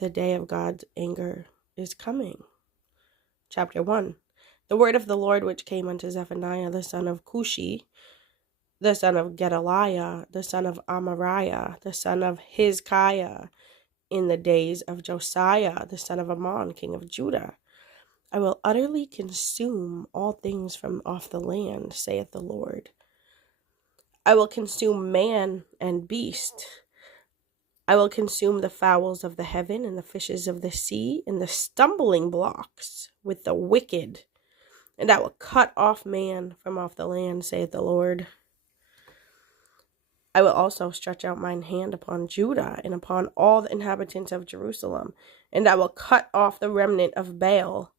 the day of God's anger is coming. Chapter 1. The word of the Lord which came unto Zephaniah the son of Cushi, the son of Gedaliah, the son of Amariah, the son of Hizkiah, in the days of Josiah, the son of Ammon, king of Judah. I will utterly consume all things from off the land, saith the Lord. I will consume man and beast. I will consume the fowls of the heaven and the fishes of the sea and the stumbling blocks with the wicked. And I will cut off man from off the land, saith the Lord. I will also stretch out mine hand upon Judah and upon all the inhabitants of Jerusalem, and I will cut off the remnant of Baal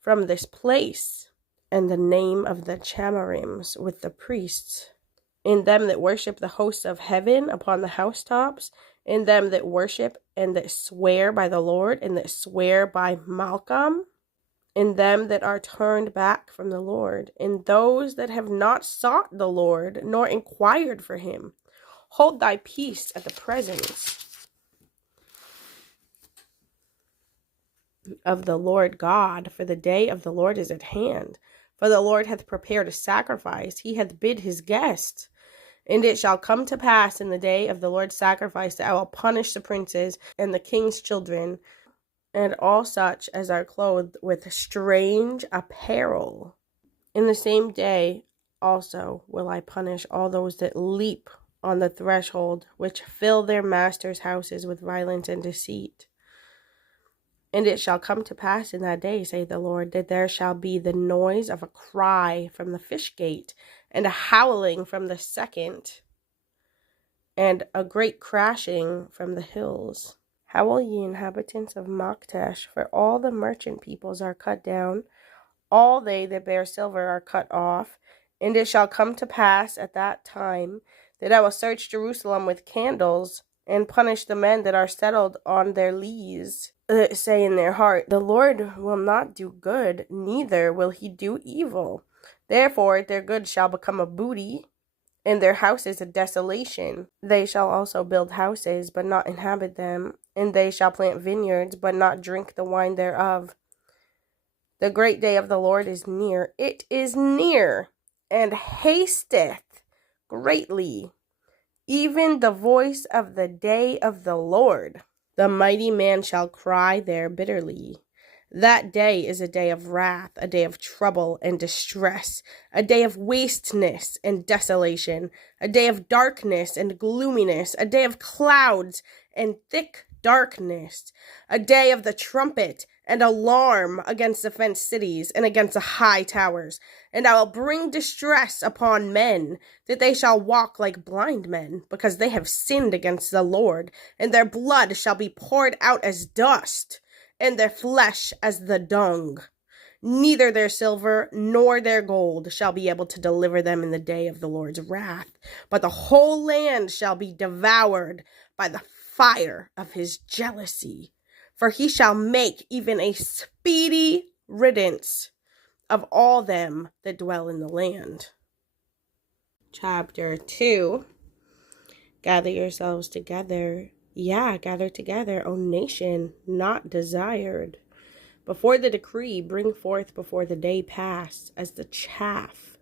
from this place, and the name of the Chamarims with the priests, in them that worship the hosts of heaven upon the housetops, in them that worship and that swear by the Lord, and that swear by Malcolm, in them that are turned back from the Lord, in those that have not sought the Lord, nor inquired for him. Hold thy peace at the presence of the Lord God, for the day of the Lord is at hand. For the Lord hath prepared a sacrifice, he hath bid his guests. And it shall come to pass in the day of the Lord's sacrifice that I will punish the princes and the king's children, and all such as are clothed with strange apparel. In the same day also will I punish all those that leap on the threshold, which fill their masters' houses with violence and deceit. And it shall come to pass in that day, saith the Lord, that there shall be the noise of a cry from the fish gate, and a howling from the second, and a great crashing from the hills. Howl, ye inhabitants of Maktesh, for all the merchant peoples are cut down, all they that bear silver are cut off. And it shall come to pass at that time that I will search Jerusalem with candles, and punish the men that are settled on their lees, that say in their heart, the Lord will not do good, neither will he do evil. Therefore their goods shall become a booty, and their houses a desolation. They shall also build houses, but not inhabit them, and they shall plant vineyards, but not drink the wine thereof. The great day of the Lord is near. It is near, and hasteth greatly, even the voice of the day of the Lord. The mighty man shall cry there bitterly. That day is a day of wrath, a day of trouble and distress, a day of wasteness and desolation, a day of darkness and gloominess, a day of clouds and thick darkness, a day of the trumpet and alarm against the fenced cities and against the high towers. And I will bring distress upon men, that they shall walk like blind men, because they have sinned against the Lord, and their blood shall be poured out as dust, and their flesh as the dung. Neither their silver nor their gold shall be able to deliver them in the day of the Lord's wrath, but the whole land shall be devoured by the fire of his jealousy. For he shall make even a speedy riddance of all them that dwell in the land. Chapter 2. Gather yourselves together. Yeah, gather together, O nation not desired. Before the decree, bring forth before the day pass, as the chaff.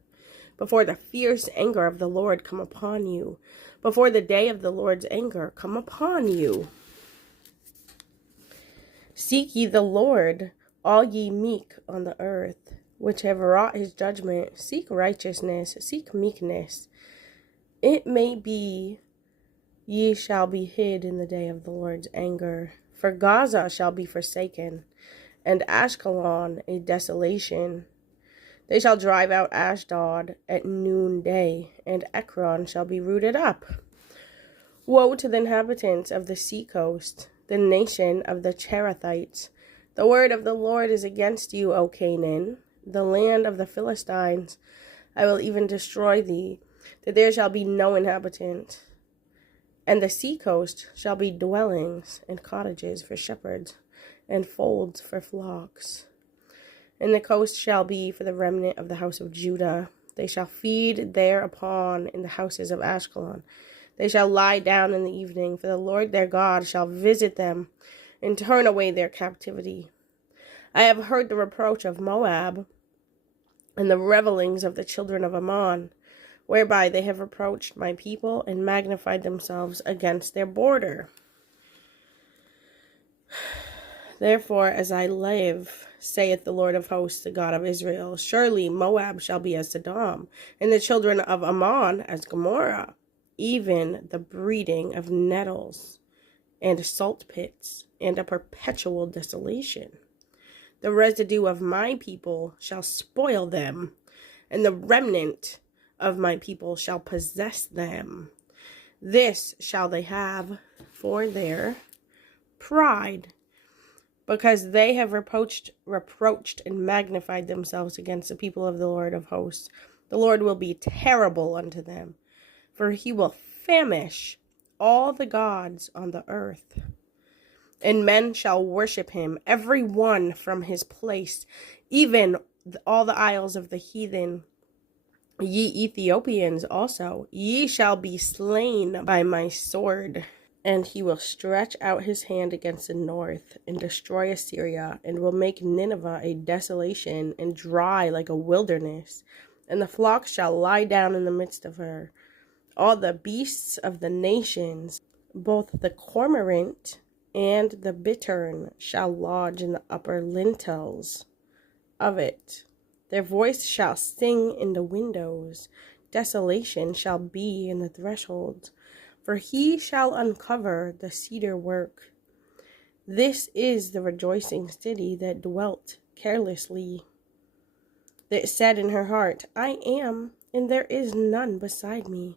Before the fierce anger of the Lord come upon you. Before the day of the Lord's anger come upon you. Seek ye the Lord, all ye meek on the earth, which have wrought his judgment. Seek righteousness, seek meekness. It may be ye shall be hid in the day of the Lord's anger. For Gaza shall be forsaken, and Ashkelon a desolation. They shall drive out Ashdod at noonday, and Ekron shall be rooted up. Woe to the inhabitants of the seacoast, the nation of the Cherethites. The word of the Lord is against you, O Canaan, the land of the Philistines. I will even destroy thee, that there shall be no inhabitant. And the seacoast shall be dwellings and cottages for shepherds, and folds for flocks. And the coast shall be for the remnant of the house of Judah. They shall feed thereupon in the houses of Ashkelon. They shall lie down in the evening, for the Lord their God shall visit them and turn away their captivity. I have heard the reproach of Moab and the revelings of the children of Ammon, whereby they have reproached my people and magnified themselves against their border. Therefore, as I live, saith the Lord of hosts, the God of Israel, surely Moab shall be as Sodom, and the children of Ammon as Gomorrah, even the breeding of nettles and salt pits, and a perpetual desolation. The residue of my people shall spoil them, and the remnant of my people shall possess them. This shall they have for their pride, because they have reproached and magnified themselves against the people of the Lord of hosts. The Lord will be terrible unto them, for he will famish all the gods on the earth. And men shall worship him, every one from his place, even all the isles of the heathen. Ye Ethiopians also, ye shall be slain by my sword. And he will stretch out his hand against the north, and destroy Assyria, and will make Nineveh a desolation, and dry like a wilderness. And the flocks shall lie down in the midst of her. All the beasts of the nations, both the cormorant and the bittern, shall lodge in the upper lintels of it. Their voice shall sing in the windows. Desolation shall be in the thresholds. For he shall uncover the cedar work. This is the rejoicing city that dwelt carelessly, that said in her heart, I am, and there is none beside me.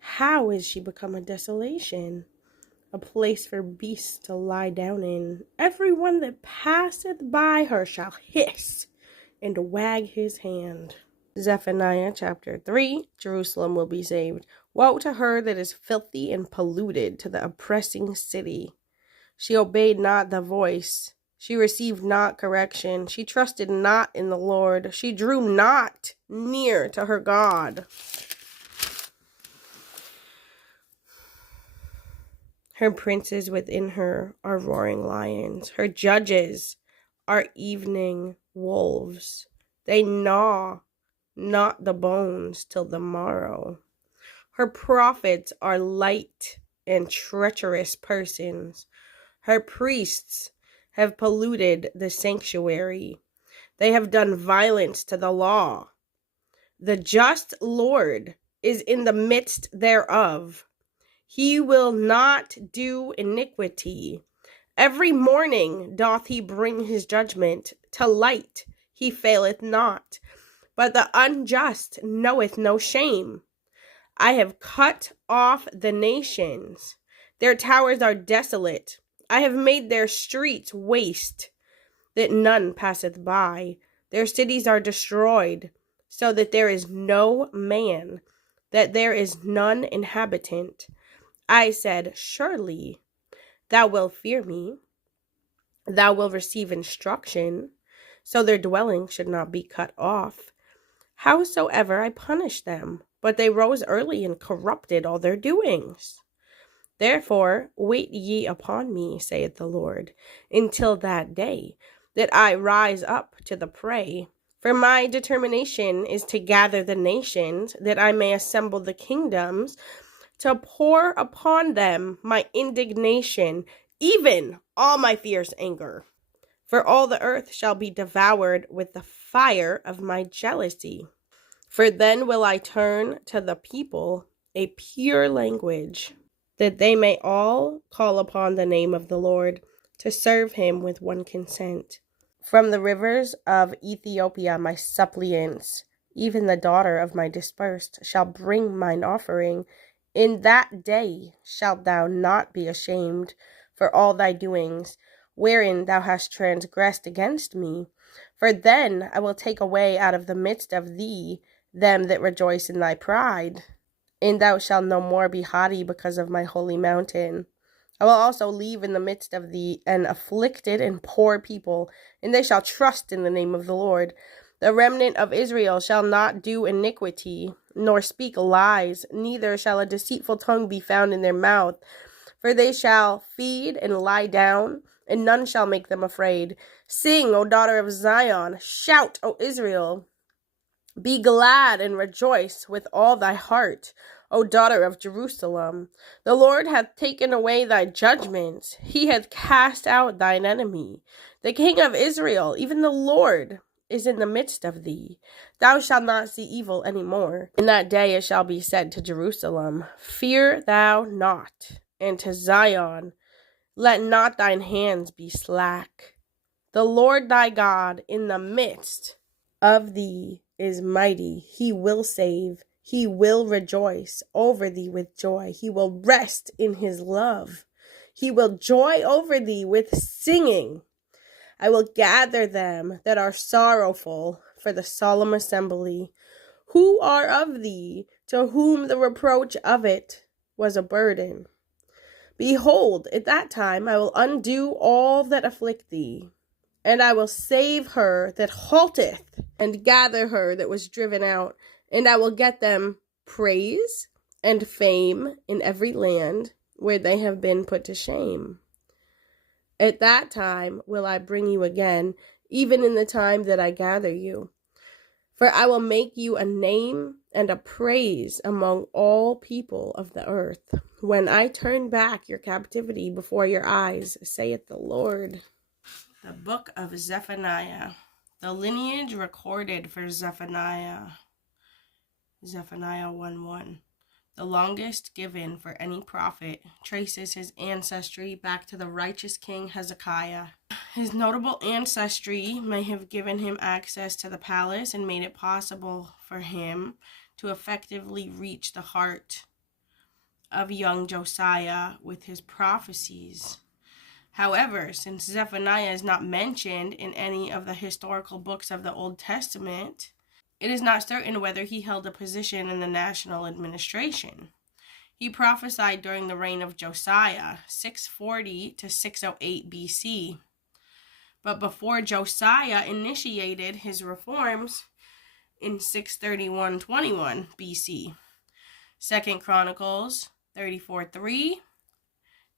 How is she become a desolation, a place for beasts to lie down in? Every one that passeth by her shall hiss and wag his hand. Zephaniah chapter 3, Jerusalem will be saved. Woe to her that is filthy and polluted, to the oppressing city. She obeyed not the voice. She received not correction. She trusted not in the Lord. She drew not near to her God. Her princes within her are roaring lions. Her judges are evening wolves. They gnaw not the bones till the morrow. Her prophets are light and treacherous persons. Her priests have polluted the sanctuary. They have done violence to the law. The just Lord is in the midst thereof. He will not do iniquity. Every morning doth he bring his judgment. To light he faileth not. But the unjust knoweth no shame. I have cut off the nations. Their towers are desolate. I have made their streets waste, that none passeth by. Their cities are destroyed, so that there is no man, that there is none inhabitant. I said, surely thou wilt fear me. Thou wilt receive instruction, so their dwelling should not be cut off. Howsoever I punished them, but they rose early and corrupted all their doings. Therefore wait ye upon me, saith the Lord, until that day that I rise up to the prey. For my determination is to gather the nations, that I may assemble the kingdoms, to pour upon them my indignation, even all my fierce anger. For all the earth shall be devoured with the fire of my jealousy. For then will I turn to the people a pure language, that they may all call upon the name of the Lord, to serve him with one consent. From the rivers of Ethiopia my suppliants, even the daughter of my dispersed, shall bring mine offering. In that day shalt thou not be ashamed for all thy doings, wherein thou hast transgressed against me. For then I will take away out of the midst of thee them that rejoice in thy pride, and thou shalt no more be haughty because of my holy mountain. I will also leave in the midst of thee an afflicted and poor people, and they shall trust in the name of the Lord. The remnant of Israel shall not do iniquity, nor speak lies, neither shall a deceitful tongue be found in their mouth. For they shall feed and lie down, and none shall make them afraid. Sing, O daughter of Zion. Shout, O Israel. Be glad and rejoice with all thy heart, O daughter of Jerusalem. The Lord hath taken away thy judgments. He hath cast out thine enemy. The King of Israel, even the Lord, is in the midst of thee. Thou shalt not see evil any more. In that day it shall be said to Jerusalem, Fear thou not, and to Zion, Let not thine hands be slack. The Lord thy God in the midst of thee is mighty. He will save. He will rejoice over thee with joy. He will rest in his love. He will joy over thee with singing. I will gather them that are sorrowful for the solemn assembly, who are of thee, to whom the reproach of it was a burden. Behold, at that time I will undo all that afflict thee, and I will save her that halteth, and gather her that was driven out, and I will get them praise and fame in every land where they have been put to shame. At that time will I bring you again, even in the time that I gather you. For I will make you a name and a praise among all people of the earth, when I turn back your captivity before your eyes, saith the Lord. The book of Zephaniah. The lineage recorded for Zephaniah. Zephaniah 1:1. The longest given for any prophet, traces his ancestry back to the righteous king Hezekiah. His notable ancestry may have given him access to the palace and made it possible for him to effectively reach the heart of young Josiah with his prophecies. However, since Zephaniah is not mentioned in any of the historical books of the Old Testament, it is not certain whether he held a position in the national administration. He prophesied during the reign of Josiah, 640 to 608 BC. But before Josiah initiated his reforms in 631-21 BC. 2 Chronicles 34:3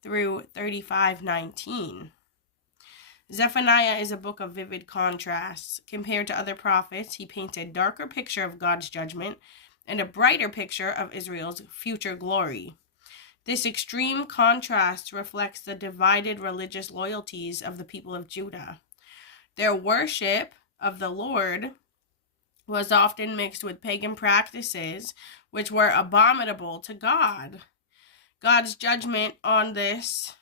through 35:19. Zephaniah is a book of vivid contrasts. Compared to other prophets, he paints a darker picture of God's judgment and a brighter picture of Israel's future glory. This extreme contrast reflects the divided religious loyalties of the people of Judah. Their worship of the Lord was often mixed with pagan practices, which were abominable to God. God's judgment on this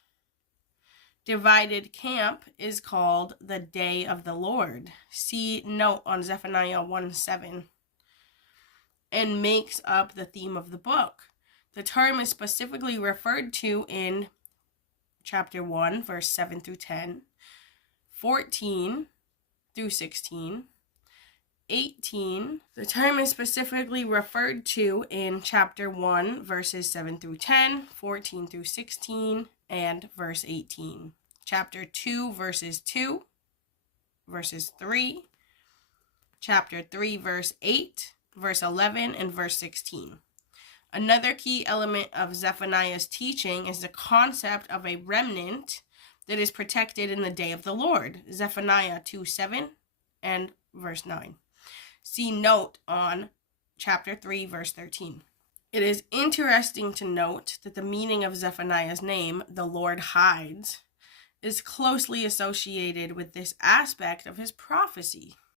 divided camp is called the Day of the Lord. See note on Zephaniah 1:7. And makes up the theme of the book. The term is specifically referred to in chapter 1, verse 7 through 10, 14 through 16, 18. The term is specifically referred to in chapter 1, verses 7 through 10, 14 through 16, and verse 18. Chapter 2, verses 2, verses 3. Chapter 3, verse 8, verse 11, and verse 16. Another key element of Zephaniah's teaching is the concept of a remnant that is protected in the day of the Lord. Zephaniah 2:7 and verse 9. See note on chapter 3, verse 13. It is interesting to note that the meaning of Zephaniah's name, the Lord hides, is closely associated with this aspect of his prophecy.